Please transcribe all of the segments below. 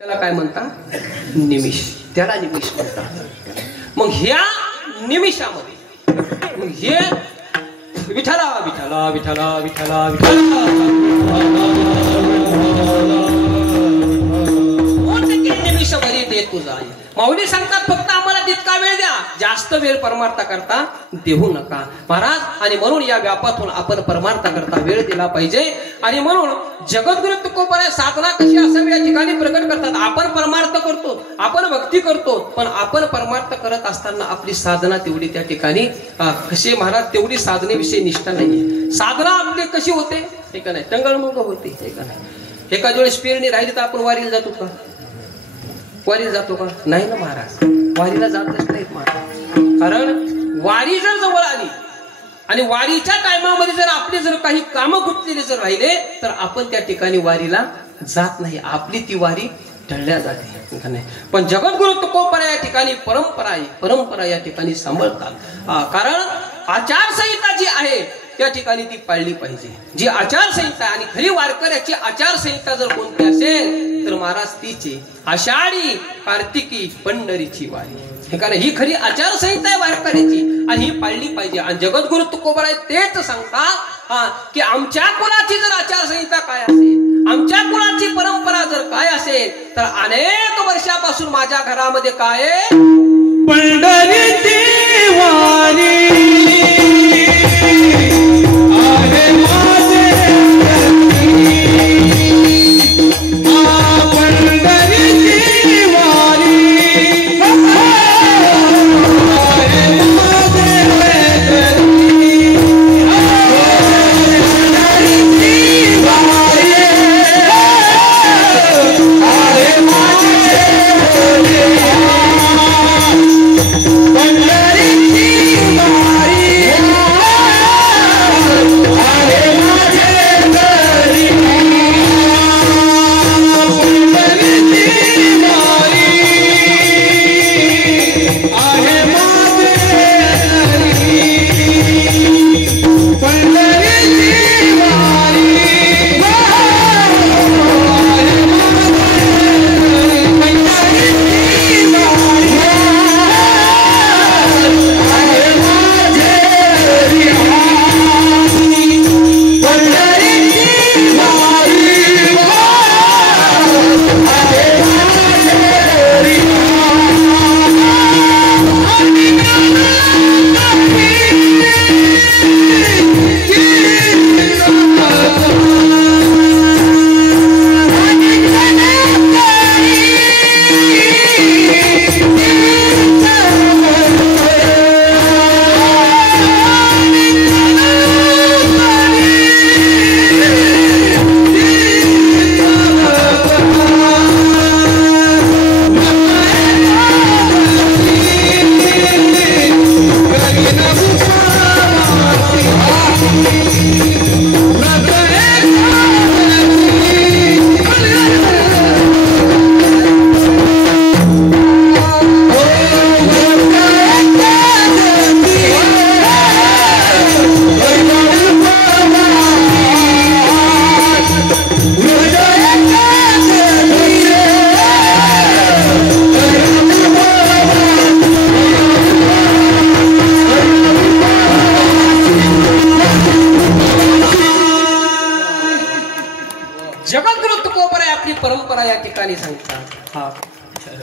त्याला काय म्हणतात? निमिष. त्याला निमिष म्हणतात. मग ह्या निमिषामध्ये मग हे विठ्ठला विठ्ठला विठ्ठला विठ्ठला विठ्ठला निमिष बरी देत तुझा. माऊली सांगतात फक्त आम्हाला तितका वेळ द्या, जास्त वेळ परमार्थ करता देऊ नका महाराज. आणि म्हणून या व्यापातून आपण परमार्थ करता वेळ दिला पाहिजे. आणि म्हणून जगद्गुरु तुकोबराय साधना कशी असावी या ठिकाणी प्रकट करतात. आपण परमार्थ करतो, आपण भक्ती करतो, पण आपण परमार्थ करत असताना आपली साधना तेवढी त्या ठिकाणी कशी महाराज तेवढी साधनेविषयी निष्ठा नाहीये. साधना आपली कशी होते हे का नाही, टंगळमंग होते हे का नाही. एका वेळेस पेरणी राहिली तर आपण वारीला जातो का? वारीला जातो का? नाही ना महाराज, वारीला जातच नाहीत महाराज. कारण वारी जर जवळ आली आणि वारीच्या टायमामध्ये जर आपले जर काही कामं गुंतलेले जर राहिले तर आपण त्या ठिकाणी वारीला जात नाही, आपली ती वारी टळल्या जाते. पण जगद्गुरु तुकोबराय या ठिकाणी परंपरा या ठिकाणी सांभाळतात. कारण आचारसंहिता जी आहे त्या ठिकाणी ती पाळली पाहिजे. जी आचारसंहिता आणि खरी वारकऱ्याची आचारसंहिता जर कोणती असेल तर महाराज तीची आषाढी कार्तिकी पंढरीची वारी हे कारण ही खरी आचारसंहिता आहे वारकऱ्याची आणि ही पाळली पाहिजे. आणि जगद्गुरु तुकोबराय तेच सांगतात की आमच्या कुलाची जर आचारसंहिता काय असेल, आमच्या कुलाची परंपरा जर काय असेल तर अनेक वर्षापासून माझ्या घरामध्ये काय पंढरीची वारी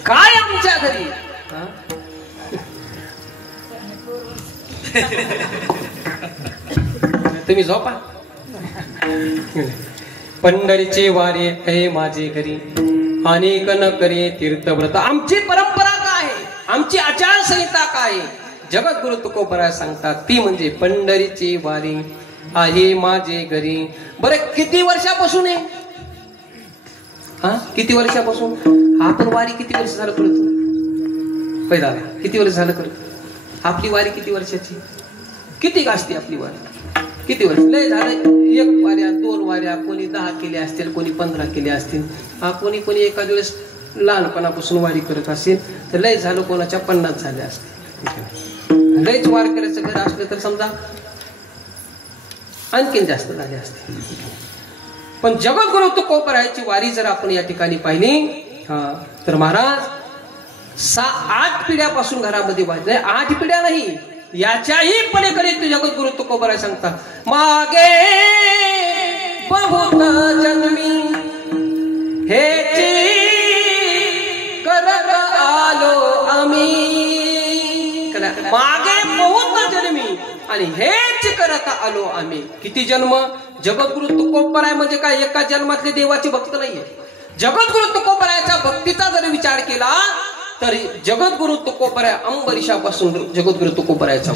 काय आमच्या घरी तुम्ही झोपा. पंढरीचे वारे हे माझे घरी अनेक न करे तीर्थव्रत. आमची परंपरा काय आहे, आमची आचारसंहिता काय आहे? जगद्गुरु तुकोबराय सांगतात ती म्हणजे पंढरीची वारी आहे माझे घरी. बरं किती वर्षापासून आहे? किती वर्षापासून? आपण वारी किती वर्ष झालं करतो? पहिला किती वर्ष झालं करतो? आपली वारी किती वर्षाची? किती असते आपली वारी? किती वर्ष? लय झालं एक वाऱ्या, दोन वाऱ्या, कोणी 10 केल्या असतील, कोणी 15 केल्या असतील. कोणी एका वेळेस लहानपणापासून वारी करत असेल तर लय झालं कोणाच्या 50 झाल्या असतील. लयच वारकऱ्याचं घर असलं तर समजा आणखीन जास्त झाले असते. पण जगद्गुरु तुकोबरायची वारी जर आपण या ठिकाणी पाहिली हा तर महाराज 8 पिढ्यापासून घरामध्ये वाजले, 8 पिढ्या नाही याच्याही पलीकडे ते जगद्गुरु तुकोबराय सांगतात, मागे बहुत जन्मी हेची करत आलो आम्ही, मागे बहुत जन्मी आणि हेच करत आलो आम्ही. किती जन्म? जगद्गुरु तुकोबराय म्हणजे काय एका जन्मातले देवाचे भक्त नाहीये. जगद्गुरु तुकोबरायच्या भक्तीचा जर विचार केला तर जगद्गुरु तुकोबराय अंबरीशापासून जगद्गुरु तुकोबरायचा